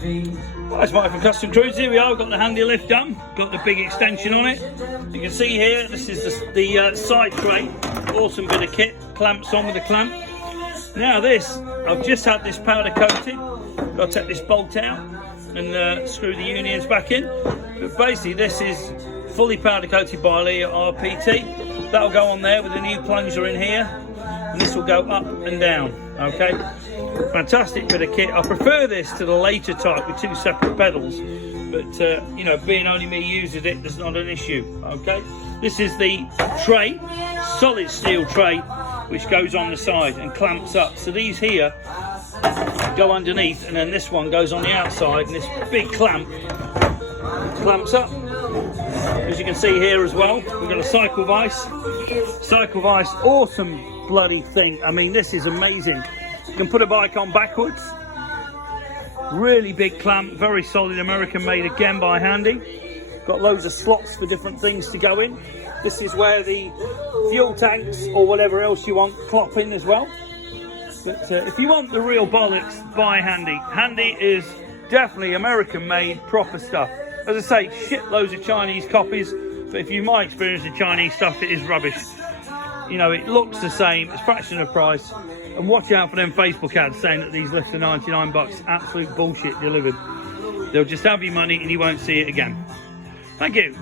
Well, it's Mike from Custom Cruise. Here we are, we've got the handy lift done, got the big extension on it. You can see here, this is the side tray, awesome bit of kit, clamps on with a clamp. Now this, I've just had this powder coated, got to take this bolt out and screw the unions back in. But basically this is fully powder coated by Lee at RPT. That'll go on there with a new plunger in here, and this will go up and down, okay? Fantastic bit of kit. I prefer this to the later type with two separate pedals, but you know, being only me uses it, there's not an issue, okay? This is the tray, solid steel tray, which goes on the side and clamps up. So these here go underneath, and then this one goes on the outside, and this big clamp clamps up. As you can see here as well, we've got a cycle vise. Cycle vise, awesome bloody thing. I mean, this is amazing. You can put a bike on backwards. Really big clamp, very solid, American made again by Handy. Got loads of slots for different things to go in. This is where the fuel tanks or whatever else you want clop in as well. But if you want the real bollocks, buy Handy. Handy is definitely American made, proper stuff. As I say, shit loads of Chinese copies, but if you my experience of Chinese stuff, it is rubbish. You know, it looks the same, it's a fraction of the price. And watch out for them Facebook ads saying that these lifts are 99 bucks. Absolute bullshit delivered. They'll just have your money and you won't see it again. Thank you.